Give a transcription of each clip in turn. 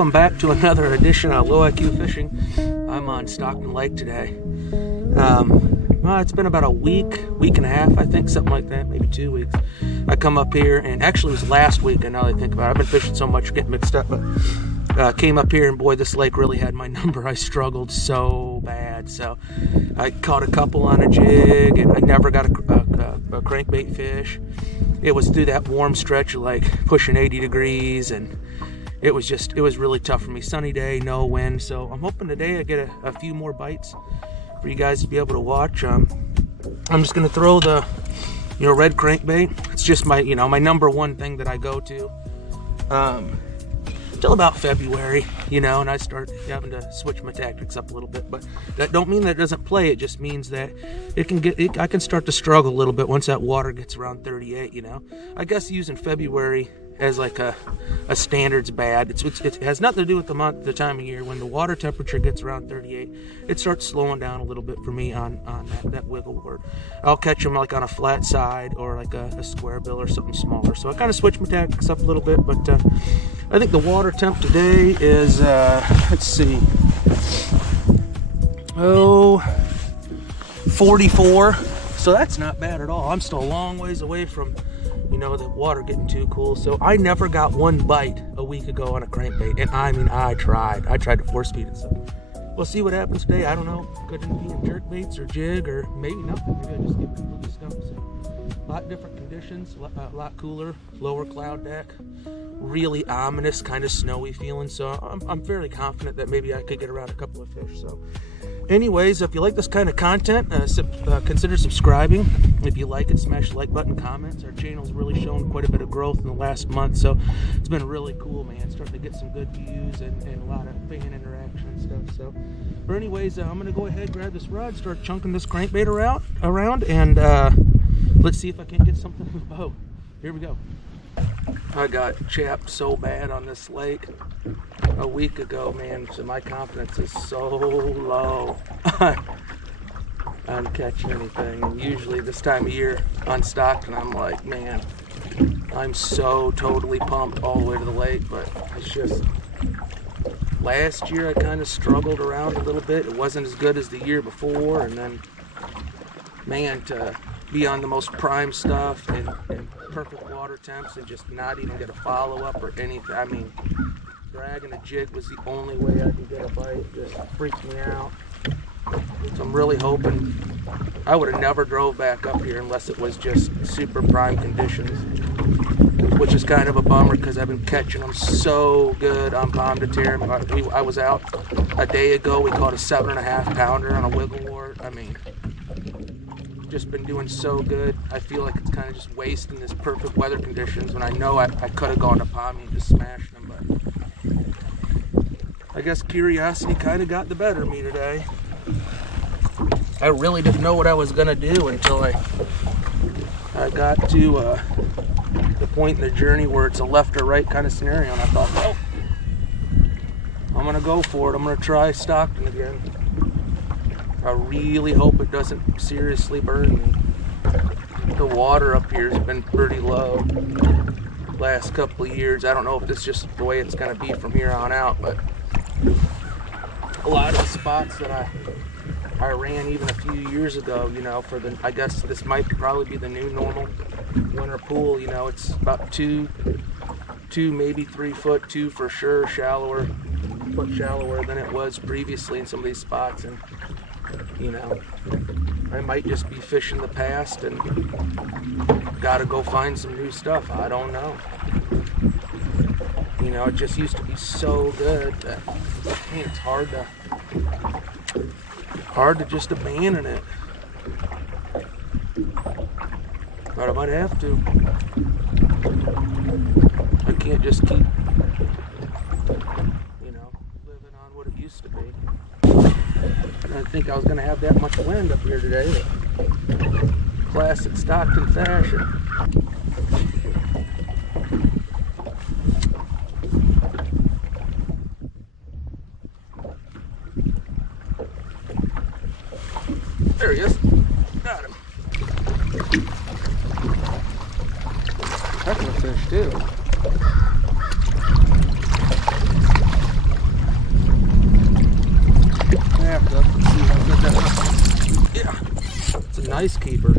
welcome back to another edition of Low IQ Fishing. I'm on Stockton Lake today. Well, it's been about a week and a half, I think, something like that, maybe 2 weeks. I come up here, and actually it was last week, and now that I think about it, I've been fishing so much, getting mixed up, but came up here, and boy, this lake really had my number. I struggled so bad, so I caught a couple on a jig, and I never got a crankbait fish. It was through that warm stretch of like pushing 80 degrees, and it was really tough for me. Sunny day, no wind, so I'm hoping today I get a few more bites for you guys to be able to watch. I'm just gonna throw the red crankbait. It's just my my number one thing that I go to till about February, and I start having to switch my tactics up a little bit. But that don't mean that it doesn't play. It just means that I can start to struggle a little bit once that water gets around 38. I guess using February as like a standard's bad. It has nothing to do with the time of year. When the water temperature gets around 38, it starts slowing down a little bit for me on that wiggle word. I'll catch them like on a flat side or like a square bill or something smaller. So I kind of switch my tactics up a little bit, but I think the water temp today is let's see, 44. So that's not bad at all. I'm still a long ways away from the water getting too cool. So I never got one bite a week ago on a crankbait, and I tried to force feed it. So we'll see what happens today. I don't know, could it be in jerk baits or jig, or maybe nothing. Maybe I just get completely stumped. So a lot different conditions, a lot cooler, lower cloud deck, really ominous, kind of snowy feeling. So I'm fairly confident that maybe I could get around a couple of fish. So anyways, if you like this kind of content, consider subscribing. If you like it, smash the like button, comments. Our channel's really shown quite a bit of growth in the last month, so it's been really cool, man. Starting to get some good views and a lot of fan interaction and stuff. So, but anyways, I'm gonna go ahead, grab this rod, start chunking this crankbait around, and let's see if I can't get something in the boat. Here we go. I got chapped so bad on this lake a week ago, man, so my confidence is so low on catching anything. And usually this time of year on Stockton, I'm like, man, I'm so totally pumped all the way to the lake. But it's just, last year I kind of struggled around a little bit. It wasn't as good as the year before, and then, man, to be on the most prime stuff and perfect water temps and just not even get a follow-up or anything. I mean, dragging a jig was the only way I could get a bite. It just freaked me out. So I'm really hoping. I would have never drove back up here unless it was just super prime conditions, which is kind of a bummer because I've been catching them so good on Palm de Terre. I was out a day ago. We caught a 7.5 pounder on a wiggle wart. I mean, just been doing so good. I feel like it's kind of just wasting this perfect weather conditions when I know I could have gone to Palmy and just smashed them, but I guess curiosity kind of got the better of me today. I really didn't know what I was gonna do until I got to the point in the journey where it's a left or right kind of scenario, and I thought, well, I'm gonna go for it. I'm gonna try Stockton again. I really hope it doesn't seriously burn me. The water up here has been pretty low last couple of years. I don't know if this is just the way it's going to be from here on out, but a lot of the spots that I ran even a few years ago, I guess this might probably be the new normal winter pool. It's about 2 maybe 3 foot, 2 for sure, shallower than it was previously in some of these spots. And I might just be fishing the past and gotta go find some new stuff. I don't know. It just used to be so good that, man, it's hard to just abandon it. But I might have to. I can't just keep, living on what it used to be. I didn't think I was going to have that much wind up here today. Classic Stockton fashion. There he is. Got him. Heck of a fish too. Nice keeper.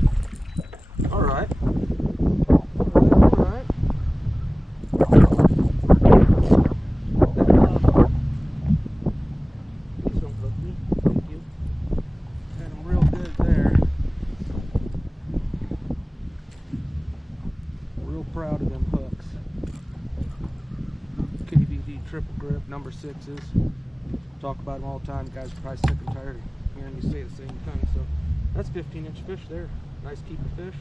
All right. All right. Please don't hook me. Thank you. Got him real good there. Real proud of them hooks. KVD triple grip, number 6s. Talk about them all the time. Guys are probably sick and tired of hearing me say the same thing. So that's 15-inch fish there. Nice keeper fish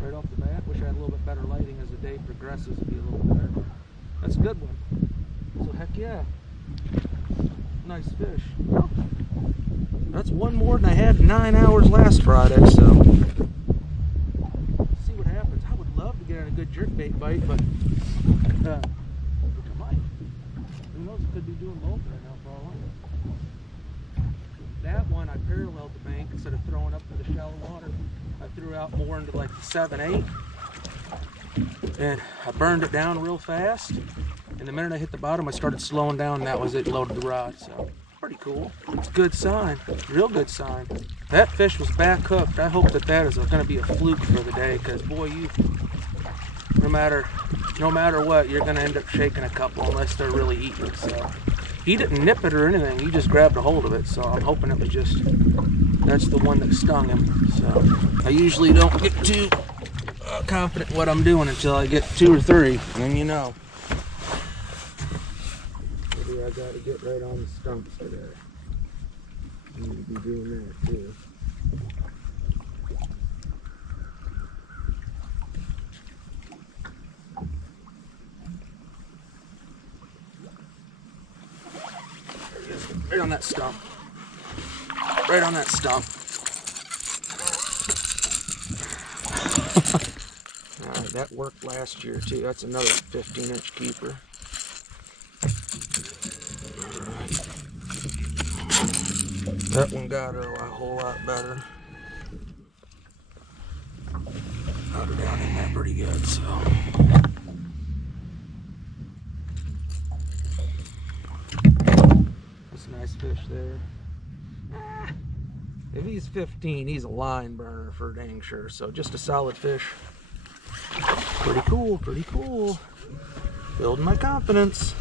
right off the bat. Wish I had a little bit better lighting as the day progresses. It'd be a little better. But that's a good one. So heck yeah. Nice fish. Well, that's one more than I had 9 hours last Friday. So see what happens. I would love to get on a good jerkbait bite, but I might. Who knows? Could be doing both right now for all I know. That one I paralleled the bank instead of throwing up into the shallow water. I threw out more into like the 7/8, and I burned it down real fast. And the minute I hit the bottom, I started slowing down, and that was it. Loaded the rod. So pretty cool. It's a good sign. Real good sign. That fish was back hooked. I hope that that is going to be a fluke for the day, because boy, no matter what, you're going to end up shaking a couple unless they're really eating it. So he didn't nip it or anything. He just grabbed a hold of it. So I'm hoping it was just, that's the one that stung him. So I usually don't get too confident what I'm doing until I get 2 or 3, and then you know. Maybe I got to get right on the stumps today. I need to be doing that too. Right on that stump. Right on that stump. Alright, that worked last year too. That's another 15-inch keeper. Alright. That one got her a whole lot better. Got her down in there pretty good, so. Nice fish there. If he's 15, he's a line burner for dang sure. So just a solid fish. Pretty cool, pretty cool. Building my confidence.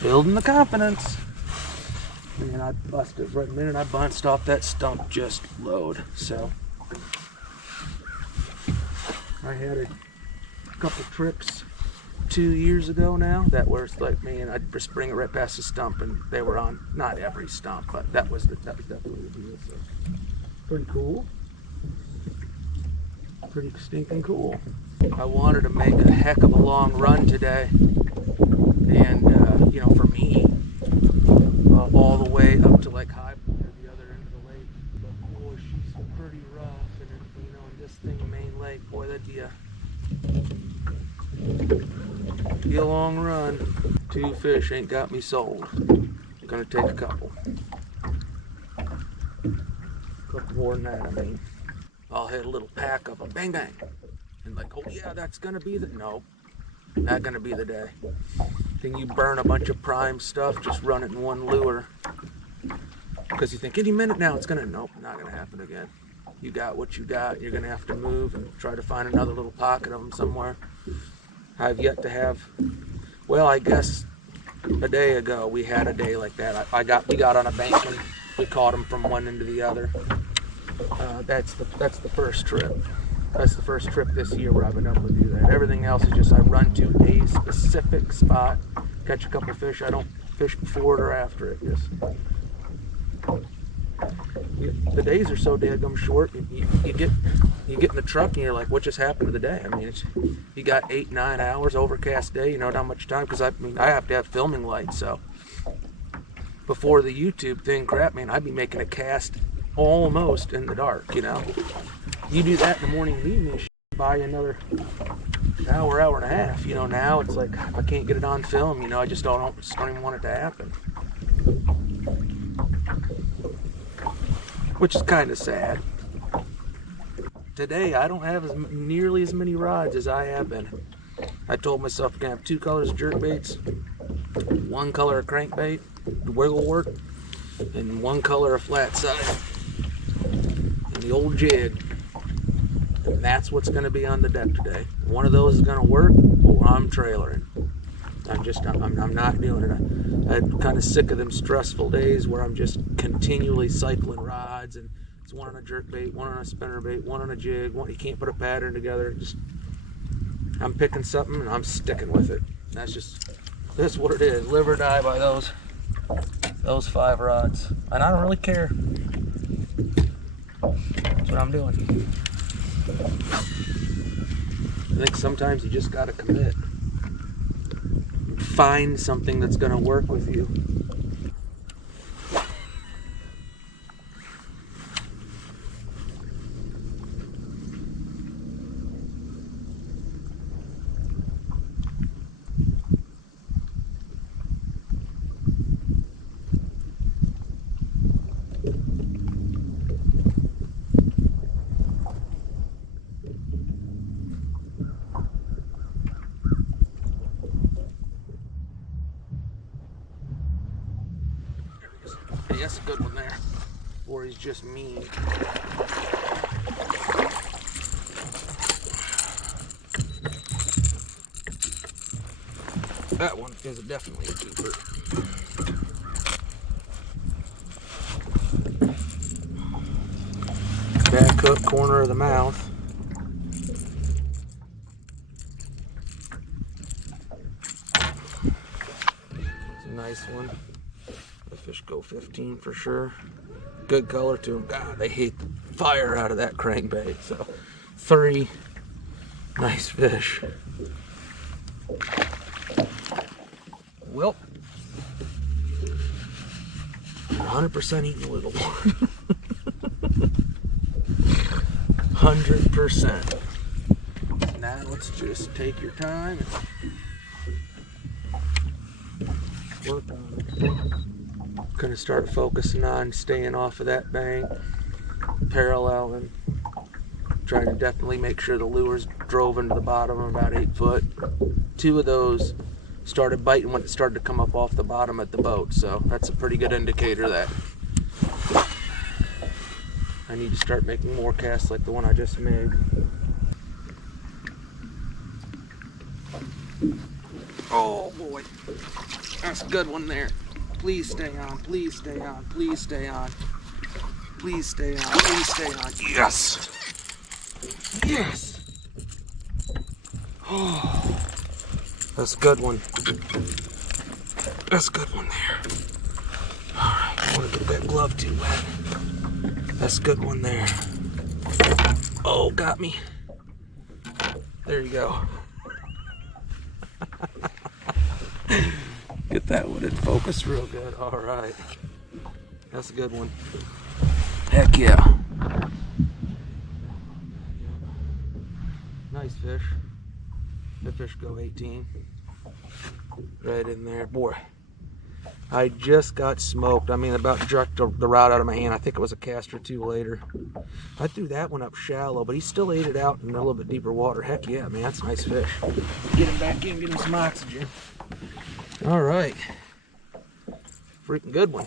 Building the confidence. And I busted right the minute I bounced off that stump, just load. So I had a couple trips 2 years ago now that where it's like, man, I'd just bring it right past the stump and they were on, not every stump, but that was definitely the deal. So pretty cool. Pretty stinking cool. I wanted to make a heck of a long run today, and you know, for me, all the way up to like High Point or the other end of the lake. But boy, she's pretty rough, and you know, in this thing, main lake, boy, that'd be a long run. 2 fish ain't got me sold. Gonna take a couple. Couple more than that, I mean. I'll hit a little pack of them, bang bang. And like, oh yeah, that's gonna be the, no, not gonna be the day. Then you burn a bunch of prime stuff, just run it in one lure. Because you think any minute now it's gonna, nope, not gonna happen again. You got what you got, you're gonna have to move and try to find another little pocket of them somewhere. I've yet to have, well, I guess a day ago we had a day like that. We got on a bank and we caught them from one end to the other. That's the first trip. That's the first trip this year where I've been able to do that. Everything else is just I run to a specific spot, catch a couple fish. I don't fish before it or after it. Just the days are so daggum short. You get in the truck and you're like, what just happened to the day? I mean, you got 8-9 hours, overcast day. You know, not much time, because I mean, I have to have filming lights. So before the YouTube thing, crap, man, I'd be making a cast almost in the dark. You know, you do that in the morning and evening, buy another hour and a half. You know, now it's like if I can't get it on film, you know, I just don't even want it to happen. Which is kind of sad. Today I don't have nearly as many rods as I have been. I told myself I'm gonna have 2 colors of jerk baits, 1 color of crankbait, wiggle work, in one color of flat side and the old jig. And that's what's going to be on the deck today. One of those is going to work, or I'm trailering. I'm not doing it. I'm kind of sick of them stressful days where I'm just continually cycling rods, and it's one on a jerk bait, one on a spinner bait, one on a jig. You can't put a pattern together. I'm picking something and I'm sticking with it. That's what it is. Live or die by those 5 rods. And I don't really care. That's what I'm doing. I think sometimes you just gotta commit. Find something that's gonna work with you. Hey, that's a good one there. Or he's just mean. That one is definitely a keeper. Back hook, corner of the mouth. It's a nice one. The fish go 15 for sure. Good color to them. God, they hate the fire out of that crankbait. So 3. Nice fish. Well, 100% eating little. 100%. Now let's just take your time and work on it. Gonna start focusing on staying off of that bank, parallel, and trying to definitely make sure the lures drove into the bottom about 8 foot. 2 of those started biting when it started to come up off the bottom at the boat, so that's a pretty good indicator that I need to start making more casts like the one I just made. Oh boy, that's a good one there. Please stay on, please stay on, please stay on. Please stay on, please stay on. Yes! Yes! Oh, that's a good one. That's a good one there. Alright, I want to get that glove too wet. That's a good one there. Oh, got me. There you go. Get that one in focus real good. Alright. That's a good one. Heck yeah. Nice fish. The fish go 18. Right in there. Boy, I just got smoked. I mean, about jerked the rod out of my hand. I think it was a cast or 2 later. I threw that one up shallow, but he still ate it out in a little bit deeper water. Heck yeah, man. That's a nice fish. Get him back in, get him some oxygen. All right. Freaking good one.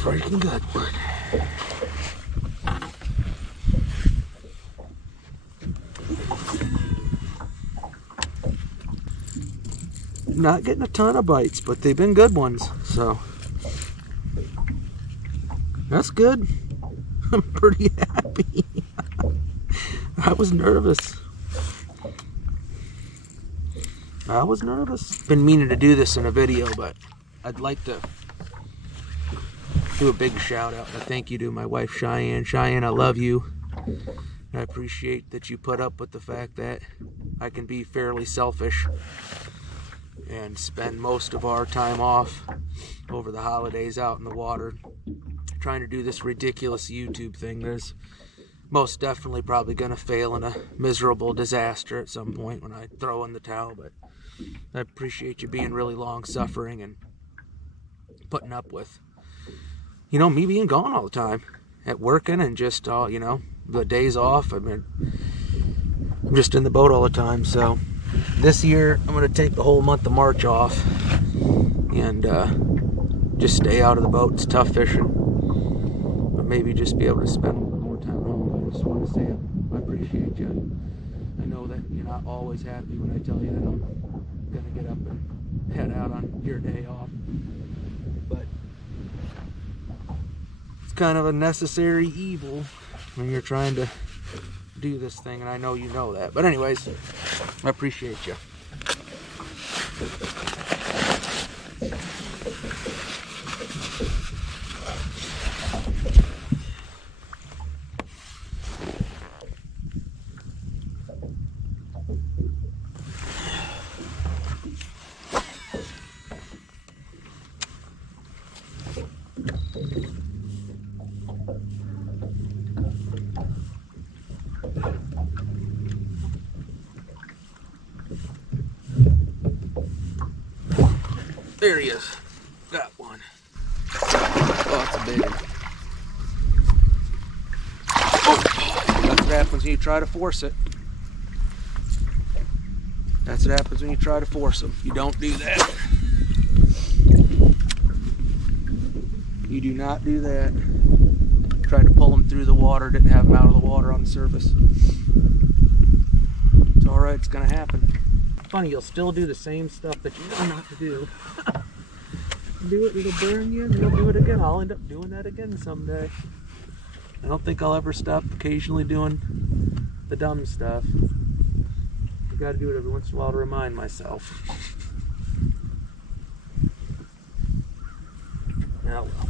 Freaking good one. Not getting a ton of bites, but they've been good ones, so that's good. I'm pretty happy. I was nervous. Been meaning to do this in a video, but I'd like to do a big shout out and a thank you to my wife Cheyenne. Cheyenne, I love you. I appreciate that you put up with the fact that I can be fairly selfish and spend most of our time off over the holidays out in the water trying to do this ridiculous YouTube thing. There's most definitely probably going to fail in a miserable disaster at some point when I throw in the towel, but I appreciate you being really long-suffering and putting up with, you know, me being gone all the time at working and just, you know, the days off. I mean, I'm just in the boat all the time, so This year, I'm going to take the whole month of March off and just stay out of the boat. It's tough fishing, but maybe just be able to spend more time at home. I just want to say I appreciate you. I know that you're not always happy when I tell you that I'm going to get up and head out on your day off, but it's kind of a necessary evil when you're trying to do this thing, and I know you know that. But anyways, I appreciate you. There he is. Got one. Oh, it's a big one. Oh, that's what happens when you try to force it. That's what happens when you try to force them. You don't do that. You do not do that. Tried to pull them through the water, didn't have them out of the water on the surface. It's alright, it's gonna happen. Funny, you'll still do the same stuff that you know not to do. Do it, it'll burn you, and you'll do it again. I'll end up doing that again someday. I don't think I'll ever stop occasionally doing the dumb stuff. I gotta do it every once in a while to remind myself. Now, well.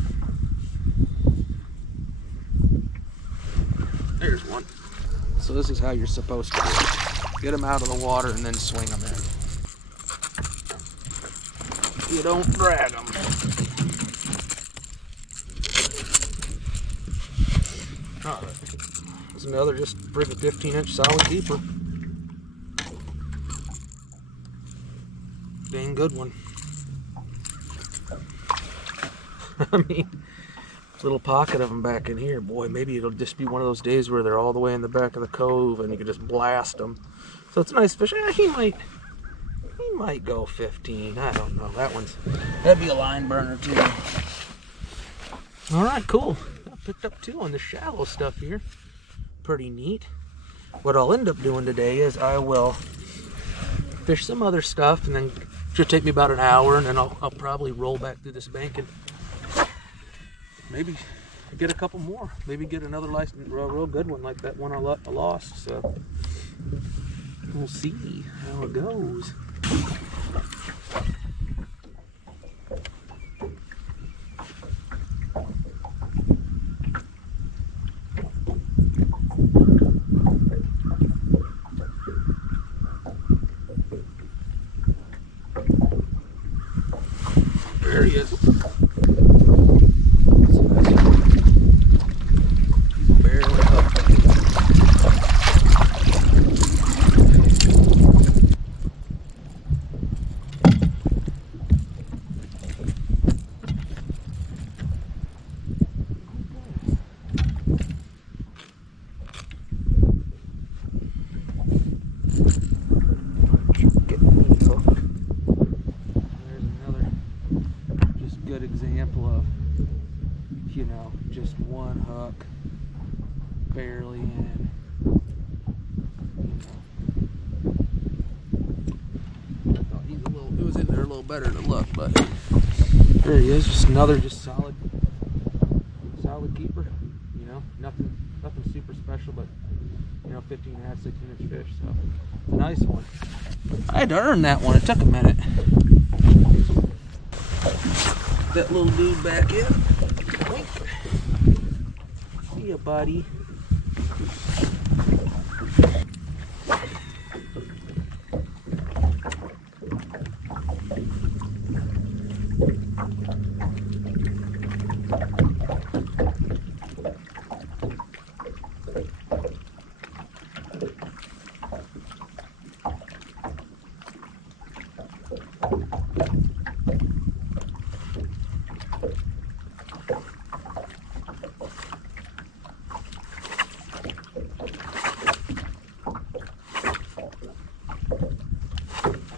There's one. So this is how you're supposed to do it. Get them out of the water and then swing them in. You don't drag them. Alright. There's another just friggin' 15-inch solid keeper. Dang good one. I mean, little pocket of them back in here. Boy, maybe it'll just be one of those days where they're all the way in the back of the cove and you can just blast them. So it's a nice fish. He might go 15. I don't know. That'd be a line burner too. All right, cool. I picked up 2 on the shallow stuff here. Pretty neat. What I'll end up doing today is I will fish some other stuff, and then it should take me about an hour, and then I'll probably roll back through this bank and maybe get a couple more. Maybe get another real good one like that one I lost. So we'll see how it goes. There he is. Good example of, just one hook, barely in. It was in there a little better to look, but there he is. Just another solid keeper. Nothing super special, but 15 and a half, 16-inch fish. So it's a nice one. I had to earn that one. It took a minute. That little dude back in. Wink. See ya, buddy.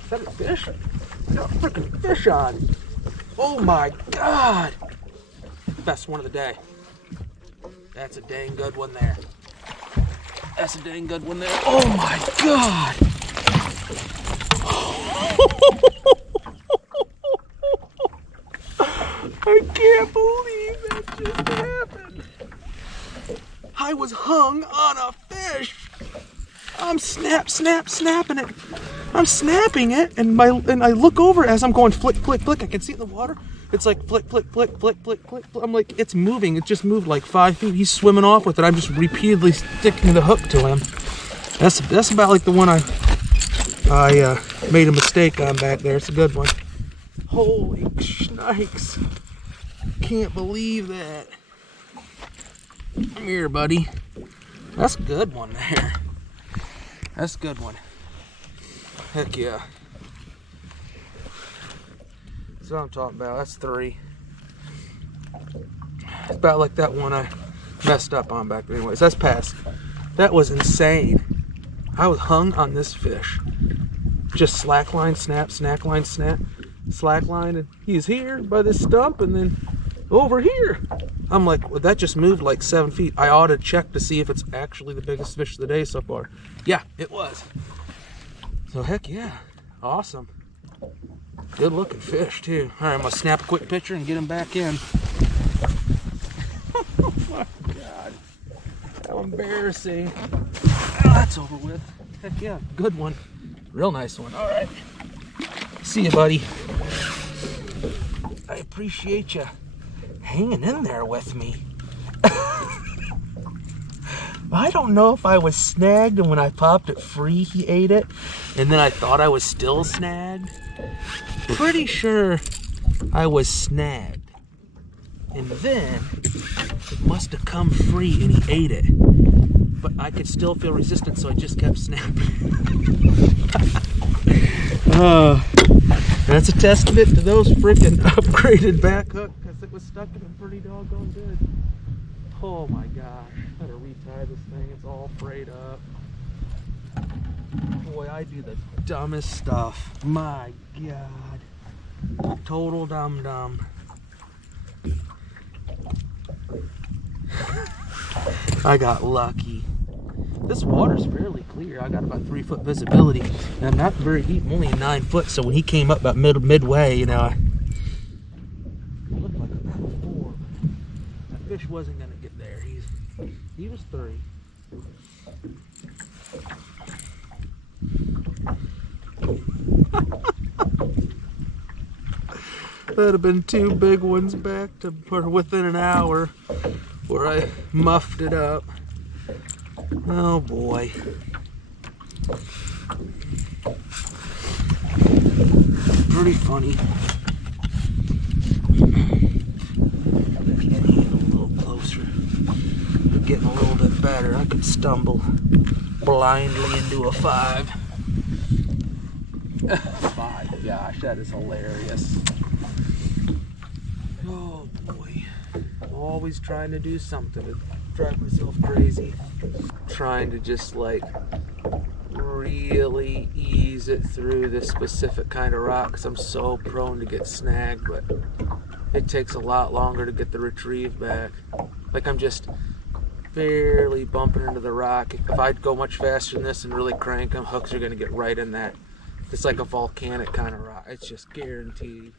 Is that a fish? I got a freaking fish on. Oh my God. Best one of the day. That's a dang good one there. That's a dang good one there. Oh my God. I can't believe that just happened. I was hung on a fish. I'm snapping it. I'm snapping it, and I look over as I'm going flick, flick, flick. I can see it in the water. It's like flick, flick, flick, flick, flick, flick. I'm like, it's moving. It just moved like 5 feet. He's swimming off with it. I'm just repeatedly sticking the hook to him. That's about like the one I made a mistake on back there. It's a good one. Holy shnikes. Can't believe that. Come here, buddy. That's a good one there. That's a good one. Heck yeah. That's what I'm talking about. That's 3. It's about like that one I messed up on back there. Anyways, that's past. That was insane. I was hung on this fish. Just slackline, snap, snackline, snap, slackline, and he's here by this stump, and then over here. I'm like, well, that just moved like 7 feet. I ought to check to see if it's actually the biggest fish of the day so far. Yeah, it was. So heck yeah, awesome. Good looking fish too. All right, I'm gonna snap a quick picture and get him back in. Oh my God, how embarrassing. Oh, that's over with. Heck yeah, good one. Real nice one. All right, see you, buddy. I appreciate you hanging in there with me. I don't know if I was snagged, and when I popped it free, he ate it, and then I thought I was still snagged. Pretty sure I was snagged, and then it must have come free and he ate it, but I could still feel resistance, so I just kept snapping. That's a testament to those freaking upgraded back hook, because it was stuck in him pretty doggone good. Oh my gosh, better retie this thing, it's all frayed up. Boy, I do the dumbest stuff. My God. Total dum-dum. I got lucky. This water's fairly clear. I got about 3 foot visibility, and I'm not very deep. I'm only 9 foot, so when he came up about midway, you know, it looked like about 4. That fish wasn't gonna get there. He was 3. That'd have been 2 big ones back to within an hour where I muffed it up. Oh boy. Pretty funny. Get in a little closer. Getting a little bit better. I could stumble blindly into a 5. 5, gosh, that is hilarious. Oh boy. Always trying to do something to drive myself crazy. Trying to just like really ease it through this specific kind of rock, because I'm so prone to get snagged, but it takes a lot longer to get the retrieve back. Like I'm just barely bumping into the rock. If I'd go much faster than this and really crank them, hooks are going to get right in that. It's like a volcanic kind of rock. It's just guaranteed.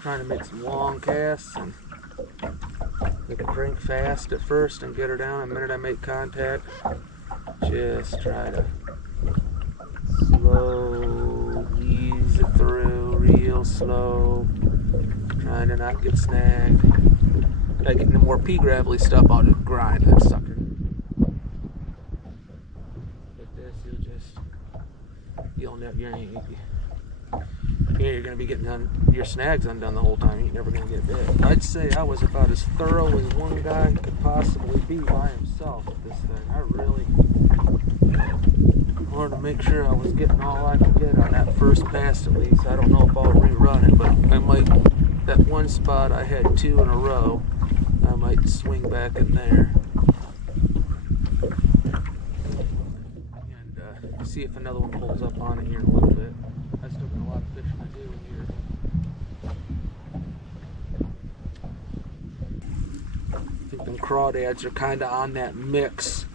Trying to make some long casts and make it crank fast at first and get her down. The minute I make contact, just try to slow ease it through, real slow, trying to not get snagged. I get into more pea gravelly stuff, I'll just grind that sucker. Like this, you're gonna be getting your snags undone the whole time. You're never gonna get bit. I'd say I was about as thorough as one guy could possibly be by himself with this thing. I really wanted to make sure I was getting all I could get on that first pass at least. I don't know if I'll rerun it, but I might, that one spot I had 2 in a row, I might swing back in there. see if another one pulls up on it here in a little bit. I still got a lot of fishing to do here. I think them crawdads are kind of on that mix,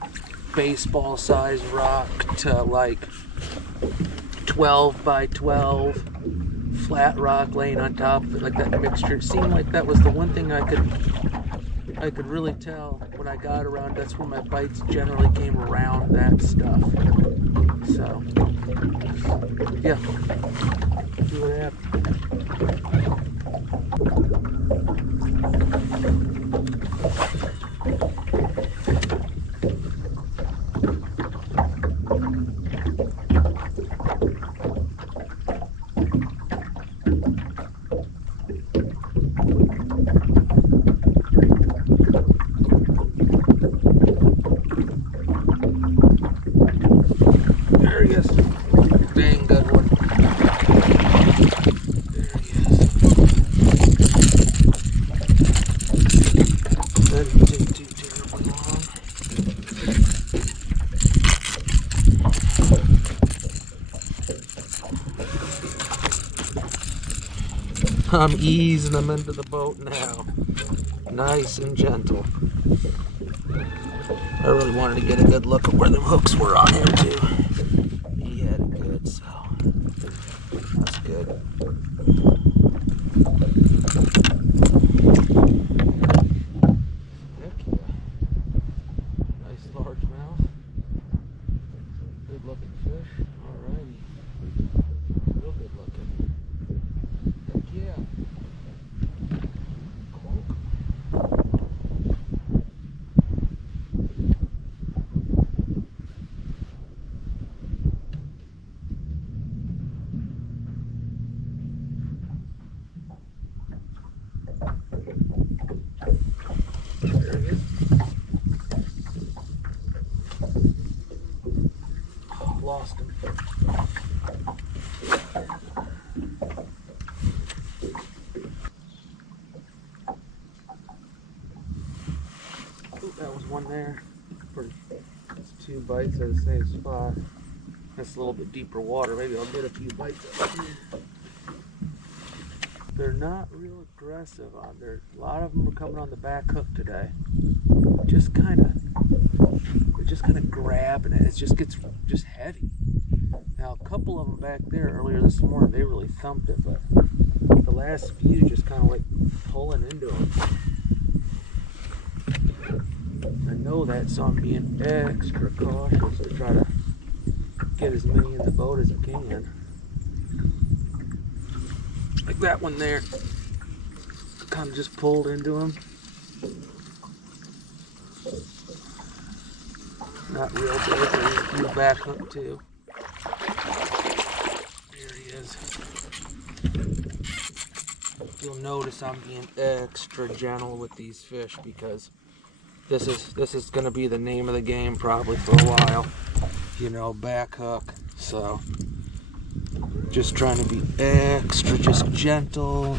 baseball size rock to like 12 by 12 flat rock laying on top of it, like that mixture. It seemed like that was the one thing I could really tell when I got around. That's where my bites generally came around that stuff. So yeah, see what happens. There he is. Dang good one. There he is. That didn't take too terribly long. I'm easing them into the boat now. Nice and gentle. I really wanted to get a good look at where the hooks were on him too. He had it good, so that's good. Heck yeah. Nice largemouth. Good looking fish. Alrighty. Real good looking. Heck yeah. Clunk. There he is. Oh, lost him. Ooh, that was one there. That's 2 bites at the same spot. That's a little bit deeper water. Maybe I'll get a few bites up here. They're not real aggressive on there. A lot of them are coming on the back hook today. They're just kind of grabbing it. It just gets just heavy. Now a couple of them back there earlier this morning, they really thumped it, but the last few just kind of like pulling into them. I know that, so I'm being extra cautious to try to get as many in the boat as I can. Like that one there, kind of just pulled into him. Not real big, there's a few back hook too. There he is. You'll notice I'm being extra gentle with these fish because this is going to be the name of the game probably for a while. You know, back hook. So just trying to be extra, just gentle,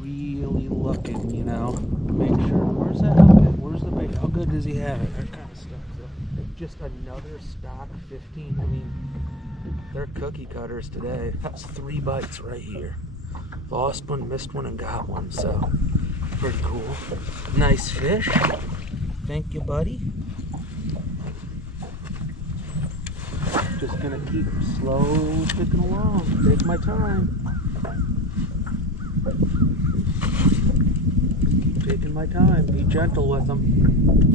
really looking, you know, make sure, where's that hook at? Where's the bait? How good does he have it? That kind of stuff. So just another stock 15. I mean, they're cookie cutters today. That's 3 bites right here. Lost one, missed one, and got one. So pretty cool. Nice fish. Thank you, buddy. Just gonna keep slow ticking along. Take my time. Keep taking my time. Be gentle with them.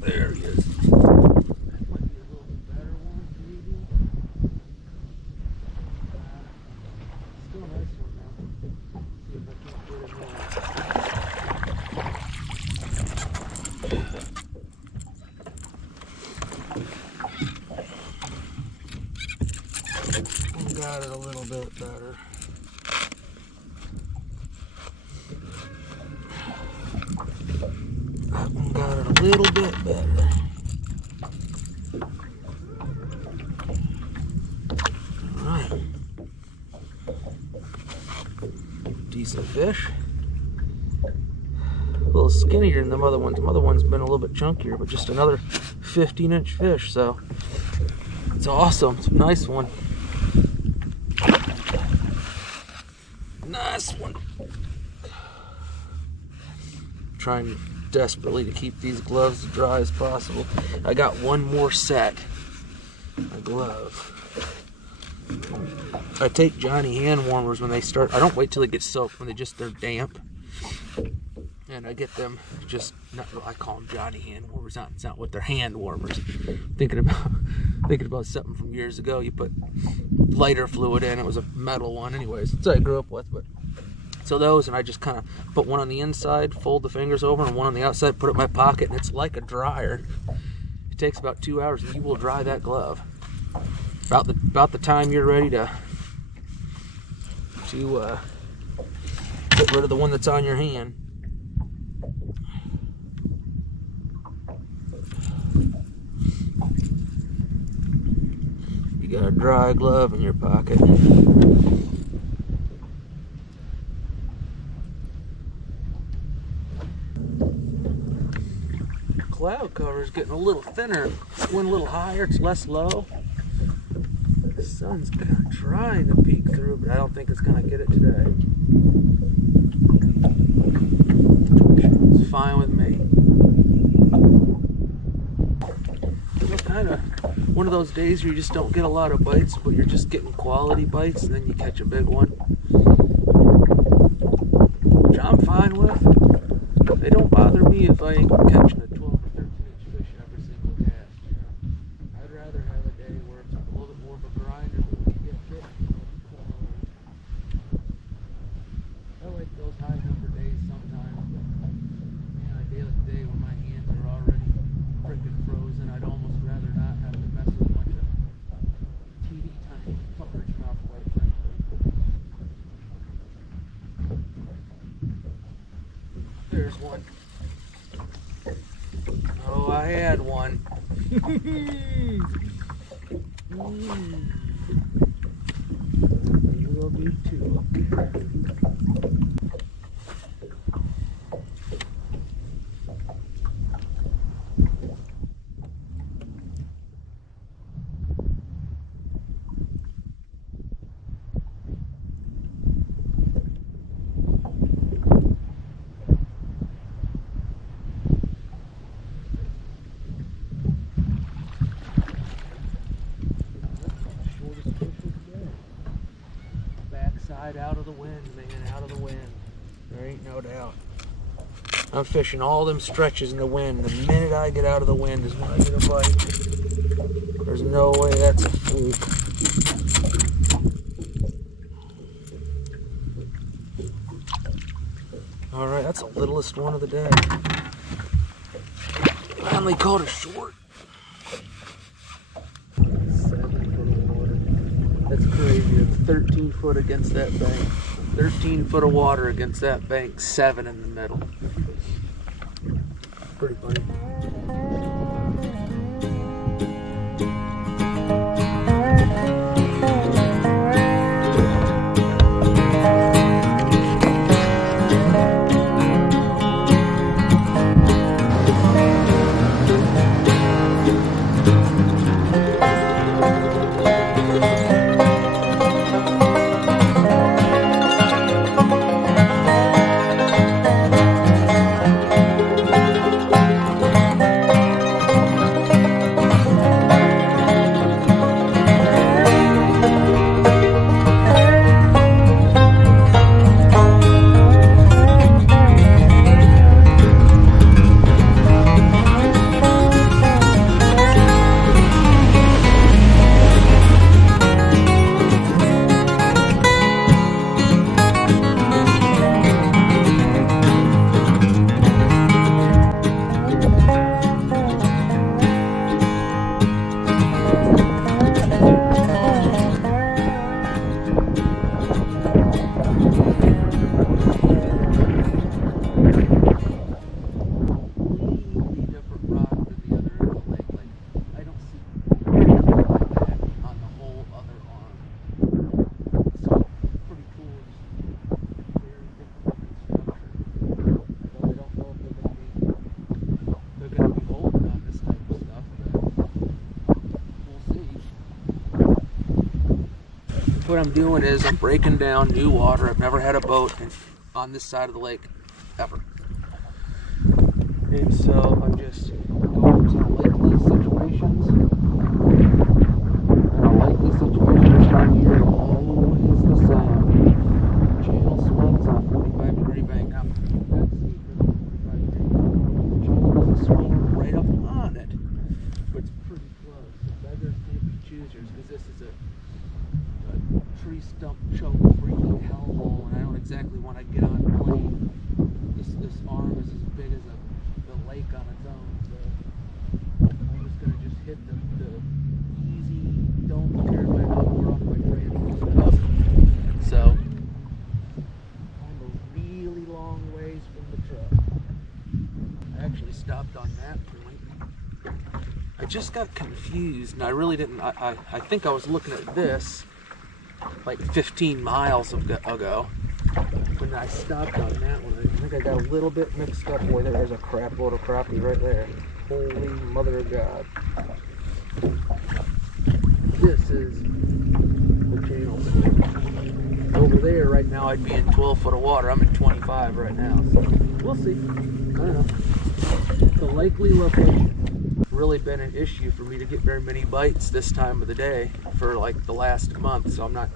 There he is. That might be a little bit better one, maybe. Still a nice one now. See if I can't get him there. Got it a little bit better. That one got it a little bit better. Alright. decent fish. A little skinnier than the other ones. The other one's been a little bit chunkier, but just another 15-inch fish, so it's awesome. It's a nice one. Nice one. Trying desperately to keep these gloves as dry as possible. I got one more set of glove. I take Johnny hand warmers when they start. I don't wait till they get soaked, when they're damp. And I get them just, I call them Johnny hand warmers. It's not what they're hand warmers. Thinking about something from years ago. You put lighter fluid in. It was a metal one, anyways. That's what I grew up with. But so those, and I just kind of put one on the inside, fold the fingers over, and one on the outside, put it in my pocket, and it's like a dryer. It takes about 2 hours, and you will dry that glove. About the time you're ready to get rid of the one that's on your hand. You got a dry glove in your pocket. Cloud cover is getting a little thinner. It's going a little higher, it's less low. The sun's trying to peek through, but I don't think it's going to get it today. It's fine with me. It's kind of one of those days where you just don't get a lot of bites, but you're just getting quality bites, and then you catch a big one. Which I'm fine with. They don't bother me if I ain't catching a 12 or 13-inch fish every single cast. You know? I'd rather have a day where it's a little bit more of a grinder, but when you get fit, I like those high number days sometimes, but man, a day when my hands are already freaking frozen, I'd almost rather not have to mess with a bunch of teeny tiny largemouth, quite frankly. There's one. Oh, I had one. You will be too. Out of the wind, man, out of the wind. There ain't no doubt. I'm fishing all them stretches in the wind. The minute I get out of the wind is when I get a bite. There's no way that's a fluke. Alright, that's the littlest one of the day. Finally caught a short. 7 foot of water. That's crazy. It's 13 foot against that bank. 13 foot of water against that bank. 7 in the middle. Pretty funny. what I'm doing is I'm breaking down new water. I've never had a boat on this side of the lake ever. And so I'm just going to likely situations. And a likely situation this time of year always the same. Channel swings on a 45-degree bank. Now, that's the channel doesn't swing right up on it, but it's pretty close. So beggars can't be choosers, because this is a tree stump choke freaking hellhole, and I don't exactly want to get on plane. This arm is as big as the lake on its own, so I'm just going to hit the easy, don't tear my outboard off my training stuff. So I'm a really long ways from the truck. I actually stopped on that point. I just got confused, and I really didn't. I think I was looking at this like 15 miles ago when I stopped on that one. I think I got a little bit mixed up. Boy, there's a crap load of crappie right there. Holy mother of God. This is the channel swing. Over there right now I'd be in 12 foot of water. I'm in 25 right now, so we'll see. I don't know. The likely location really been an issue for me to get very many bites this time of the day for like the last month, so I'm not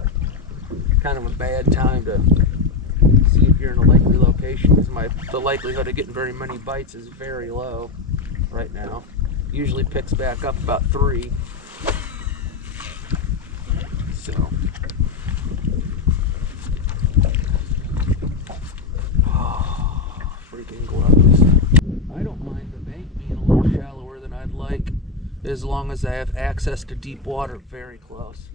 kind of a bad time to see if you're in a likely location, because the likelihood of getting very many bites is very low right now. Usually picks back up about 3. So freaking gloves. I don't mind the bank being a little shallower than I'd like, as long as I have access to deep water very close.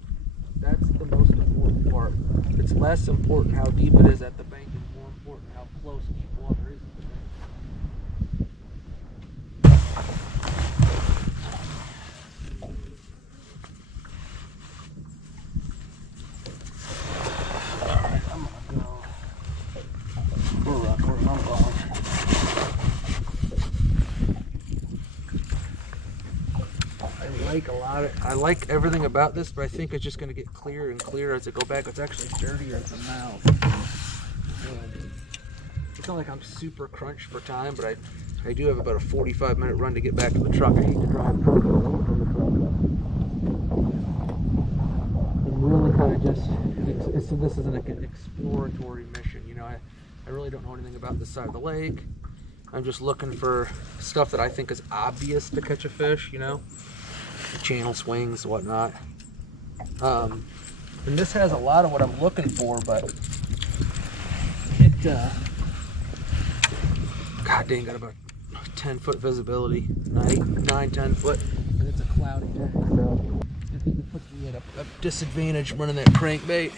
That's the most important part. It's less important how deep it is at the bank, and more important how close deep water is to the bank. Alright, I'm gonna go. Where I'm going. I like everything about this, but I think it's just going to get clearer and clearer as I go back. It's actually dirtier at the mouth. It's not like I'm super crunched for time, but I do have about a 45-minute run to get back to the truck. I hate to drive further away from the truck. And really kind of just, so this is an exploratory mission. You know, I really don't know anything about this side of the lake. I'm just looking for stuff that I think is obvious to catch a fish, you know. Channel swings, whatnot. And this has a lot of what I'm looking for, but it god dang, got about 10-foot visibility, 9-10 foot, and it's a cloudy day, so it puts me at a disadvantage running that crankbait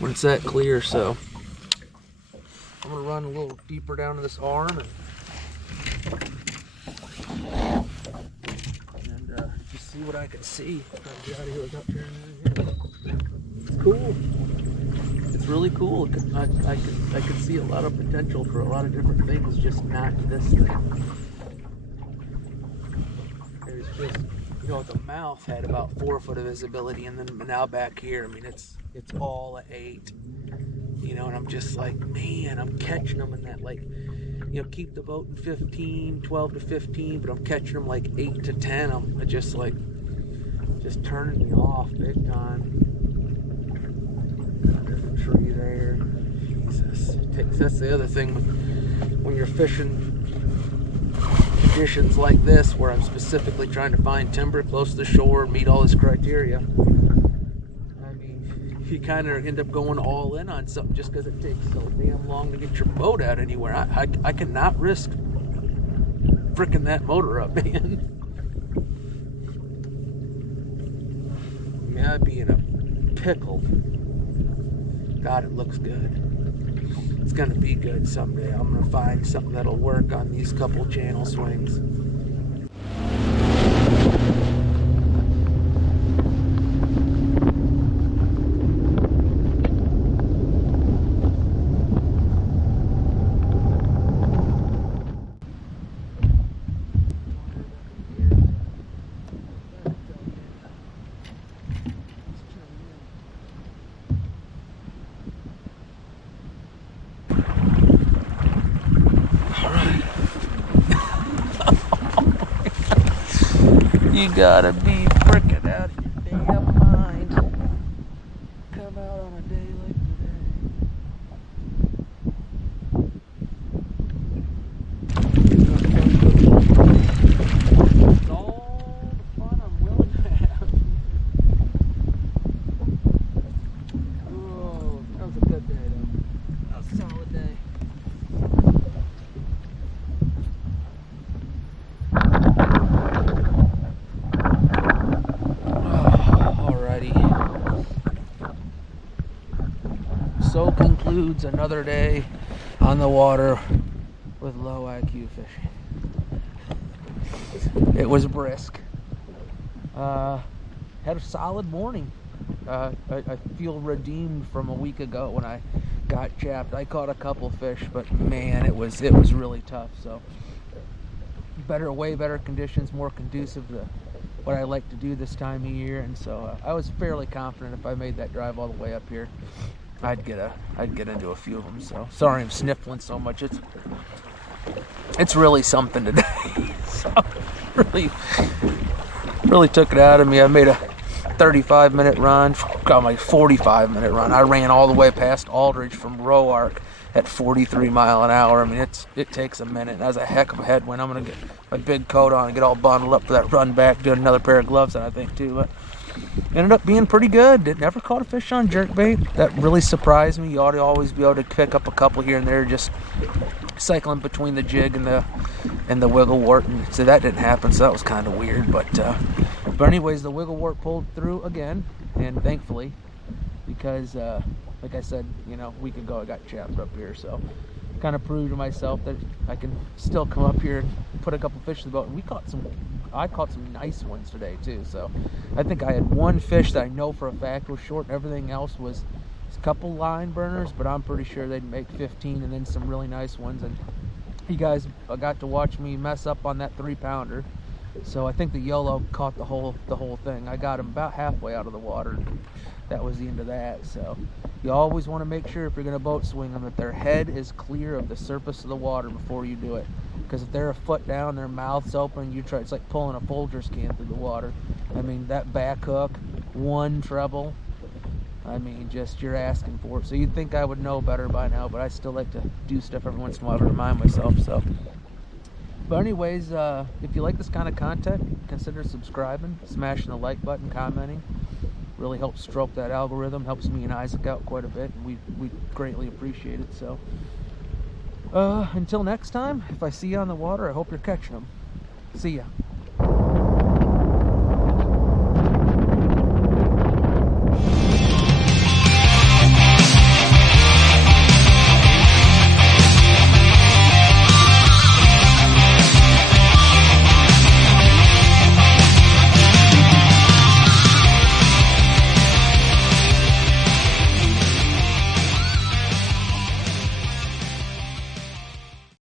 when it's that clear. So I'm gonna run a little deeper down to this arm and just see what I can see. Try to get out of here without turning in. It's cool. It's really cool. I could see a lot of potential for a lot of different things, just not this thing. There's just, you know, the mouth had about 4 foot of visibility, and then now back here, I mean, it's all at 8. You know, and I'm just like, man, I'm catching them in that, like, you know, keep the boat in 15, 12 to 15, but I'm catching them like 8 to 10. I'm just like, just turning me off big time. There's a tree there. Jesus. That's the other thing when you're fishing conditions like this, where I'm specifically trying to find timber close to the shore, meet all this criteria. You kind of end up going all in on something just because it takes so damn long to get your boat out anywhere. I cannot risk fricking that motor up, man. I mean, I'd be in a pickle. God, it looks good. It's going to be good someday. I'm going to find something that'll work on these couple channel swings. You gotta be frickin' out of your damn mind. Come out on a day like today. It's all the fun I'm willing to have. Oh, that was a good day though. That was a solid day. So concludes another day on the water with low IQ fishing. It was brisk. Had a solid morning. I feel redeemed from a week ago when I got chapped. I caught a couple fish, but man, it was really tough. So way better conditions, more conducive to what I like to do this time of year, and so I was fairly confident if I made that drive all the way up here, I'd get into a few of them. So sorry I'm sniffling so much. It's really something today. So really took it out of me. I made a 35-minute run, got my 45-minute run. I ran all the way past Aldridge from row arc at 43 mile an hour. I mean, it takes a minute. That was a heck of a headwind. I'm gonna get my big coat on and get all bundled up for that run back, doing another pair of gloves, I think too. But ended up being pretty good. Never caught a fish on jerkbait. That really surprised me. You ought to always be able to pick up a couple here and there, just cycling between the jig and the wiggle wart, and so that didn't happen. So that was kind of weird. But anyways, the wiggle wart pulled through again, and thankfully, because like I said, a week ago I got chapped up here, so kind of proved to myself that I can still come up here and put a couple fish in the boat. And I caught some nice ones today too. So I think I had one fish that I know for a fact was short, and everything else was a couple line burners, but I'm pretty sure they'd make 15, and then some really nice ones. And you guys got to watch me mess up on that 3-pounder. So I think the YOLO caught the whole thing. I got him about halfway out of the water. That was the end of that. So you always want to make sure if you're going to boat swing them that their head is clear of the surface of the water before you do it. Because if they're a foot down, their mouth's open, it's like pulling a Folgers can through the water. I mean, that back hook, one treble, I mean, just you're asking for it. So you'd think I would know better by now, but I still like to do stuff every once in a while to remind myself. So, but anyways, if you like this kind of content, consider subscribing, smashing the like button, commenting. Really helps stroke that algorithm, helps me and Isaac out quite a bit, and we greatly appreciate it. So until next time, if I see you on the water, I hope you're catching them. See ya.